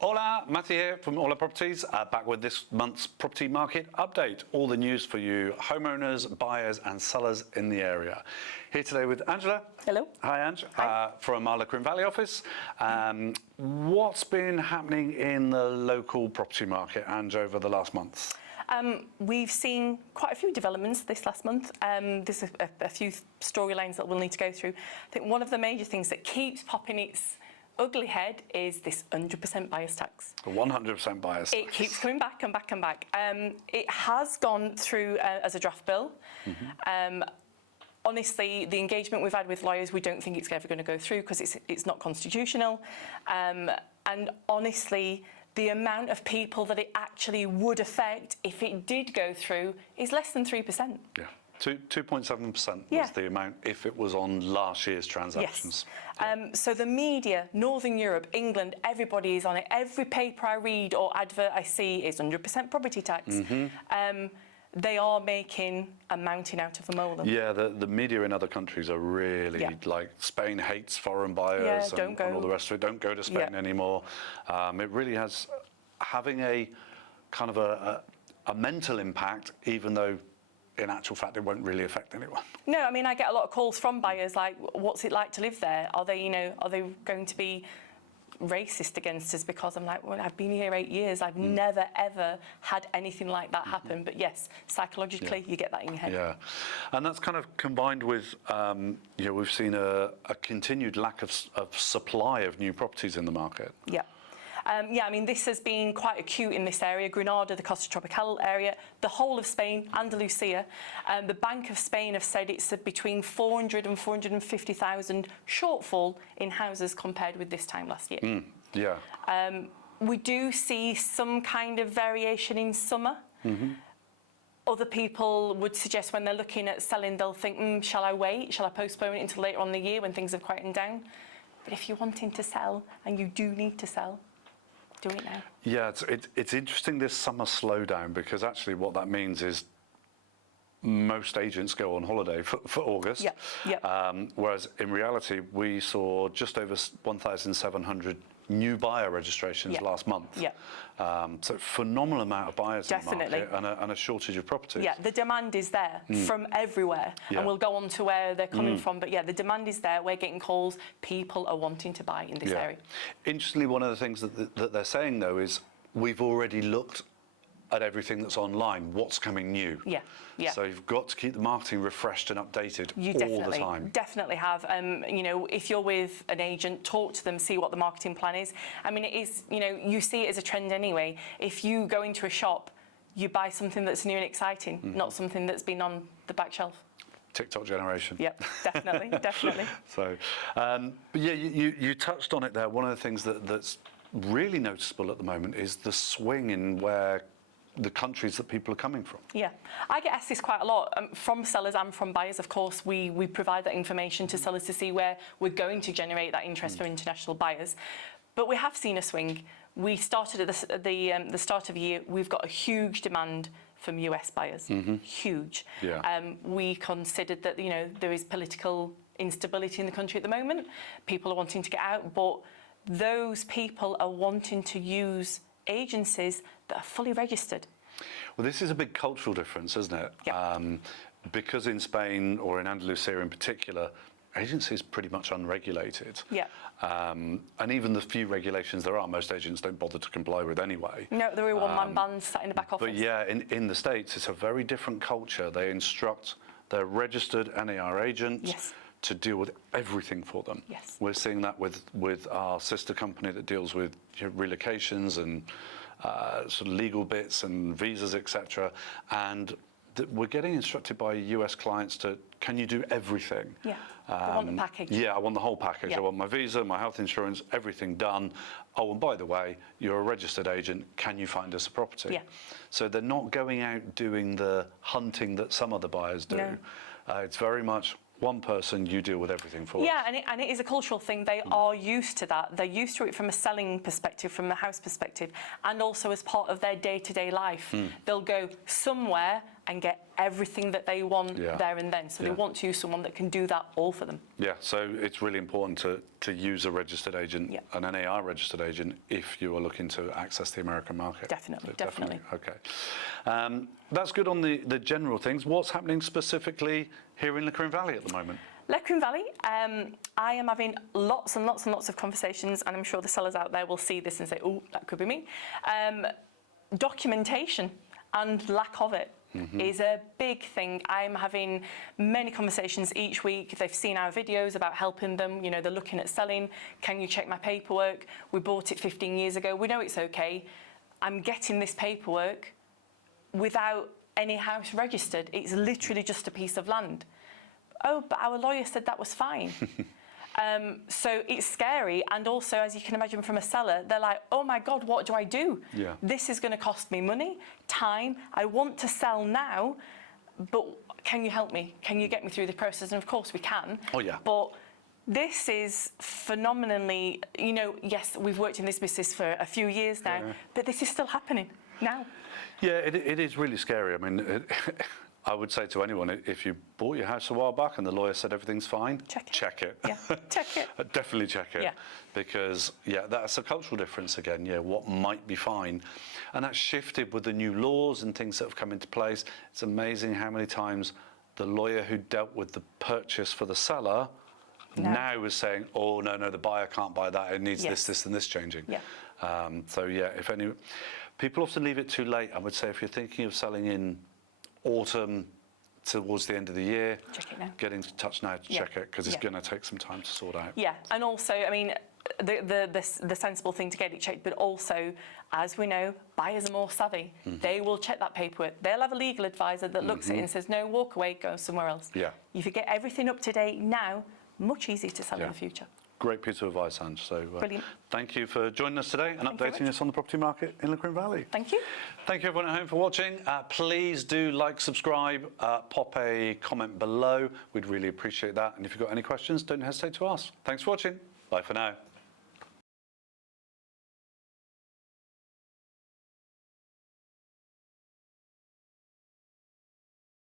Hola, Matthew here from Hola Properties, back with this month's property market update. All the news for you homeowners, buyers and sellers in the area. Here today with Angela. Hello. Hi, Ange. Hi. From our Lecrin Valley office. What's been happening in the local property market, Ange, over the last month? We've seen quite a few developments this last month. There's a few storylines that we'll need to go through. I think one of the major things that keeps popping its ugly head is this 100% buyer's tax. 100% buyer's tax. It keeps coming back and back and back. It has gone through as a draft bill. Honestly, the engagement we've had with lawyers, we don't think it's ever going to go through because it's not constitutional. And honestly, the amount of people that it actually would affect if it did go through is less than 3%. Yeah. 2.7% Yeah. was the amount if it was on last year's transactions. Yes. So the media, Northern Europe, England, everybody is on it. Every paper I read or advert I see is 100% property tax. They are making a mountain out of a molehill. Yeah, the media in other countries are really like Spain hates foreign buyers and all the rest of it. Don't go to Spain anymore. It really has having a kind of a mental impact, even though in actual fact it won't really affect anyone. No, I mean, I get a lot of calls from buyers like, what's it like to live there? Are they, are they going to be racist against us? Because I'm like, well, I've been here 8 years. I've never, ever had anything like that happen. But yes, psychologically, you get that in your head. Yeah, and that's kind of combined with, we've seen a continued lack of supply of new properties in the market. Yeah. I mean, this has been quite acute in this area, Granada, the Costa Tropical area, the whole of Spain, Andalusia. The Bank of Spain have said it's between 400 and 450,000 shortfall in houses compared with this time last year. We do see some kind of variation in summer. Other people would suggest when they're looking at selling, they'll think, shall I wait? Shall I postpone it until later on in the year when things have quietened down? But if you're wanting to sell, and you do need to sell, do it now. Yeah, it's interesting, this summer slowdown, because actually what that means is most agents go on holiday for August. Whereas in reality, we saw just over 1,700 new buyer registrations last month. So phenomenal amount of buyers in the market and a shortage of properties. Yeah, the demand is there from everywhere. And we'll go on to where they're coming from. But yeah, the demand is there. We're getting calls. People are wanting to buy in this area. Interestingly, one of the things that they're saying, though, is we've already looked at everything that's online. What's coming new? So you've got to keep the marketing refreshed and updated all the time. Definitely have. If you're with an agent, talk to them, see what the marketing plan is. I mean, it is, you see it as a trend anyway. If you go into a shop, you buy something that's new and exciting, not something that's been on the back shelf. TikTok generation. Yep, definitely, definitely. So, but yeah, you touched on it there. One of the things that's really noticeable at the moment is the swing in where the countries that people are coming from. Yeah, I get asked this quite a lot from sellers and from buyers. Of course, we provide that information to sellers to see where we're going to generate that interest from international buyers. But we have seen a swing. We started at the start of the year. We've got a huge demand from US buyers, huge. We considered that there is political instability in the country at the moment. People are wanting to get out, but those people are wanting to use agencies that are fully registered. Well, this is a big cultural difference, isn't it? Because in Spain, or in Andalusia in particular, agency is pretty much unregulated. And even the few regulations there are, most agents don't bother to comply with anyway. No, there are one-man bands sat in the back office. But yeah, in the States, it's a very different culture. They instruct their registered NAR agents to deal with everything for them. We're seeing that with our sister company that deals with relocations and sort of legal bits and visas, etc. And we're getting instructed by US clients to, can you do everything? They want the package. Yeah, I want the whole package. I want my visa, my health insurance, everything done. Oh, and by the way, you're a registered agent. Can you find us a property? So they're not going out doing the hunting that some other buyers do. It's very much one person, you deal with everything for us. And it is a cultural thing. They are used to that. They're used to it from a selling perspective, from a house perspective, and also as part of their day-to-day life. They'll go somewhere and get everything that they want there and then. So they want to use someone that can do that all for them. Yeah, so it's really important to use a registered agent, an NAR registered agent, if you are looking to access the American market. Definitely, So definitely. Okay. That's good on the general things. What's happening specifically here in Lecrin Valley at the moment? Lecrin Valley, I am having lots and lots and lots of conversations, and I'm sure the sellers out there will see this and say, oh, that could be me. Documentation and lack of it is a big thing. I'm having many conversations each week. They've seen our videos about helping them. You know, they're looking at selling. Can you check my paperwork? We bought it 15 years ago. We know it's okay. I'm getting this paperwork without any house registered. It's literally just a piece of land. Oh, but our lawyer said that was fine. So it's scary. And also, as you can imagine from a seller, they're like, oh my God, what do I do? Yeah. This is going to cost me money, time. I want to sell now, but can you help me? Can you get me through the process? And of course we can. Oh, yeah. But this is phenomenally, you know, yes, we've worked in this business for a few years now, but this is still happening now. Yeah, it is really scary. I mean, I would say to anyone, if you bought your house a while back and the lawyer said everything's fine, check it. Yeah, check it. Definitely check it. Yeah. Because, that's a cultural difference again. Yeah, what might be fine. And that's shifted with the new laws and things that have come into place. It's amazing how many times the lawyer who dealt with the purchase for the seller now is saying, oh, no, the buyer can't buy that. It needs this, and this changing. Yeah. If any, people often leave it too late. I would say if you're thinking of selling in autumn towards the end of the year, check it now. Get in touch now to check it, because it's going to take some time to sort out. Yeah, and also, I mean, the sensible thing to get it checked, but also, as we know, buyers are more savvy. They will check that paperwork. They'll have a legal advisor that looks at it and says, no, walk away, go somewhere else. Yeah. If you get everything up to date now, much easier to sell in the future. Great piece of advice, Ange. So Brilliant. Thank you for joining us today and updating us on the property market in Lecrin Valley. Thank you. Thank you everyone at home for watching. Please do like, subscribe, pop a comment below. We'd really appreciate that. And if you've got any questions, don't hesitate to ask. Thanks for watching. Bye for now.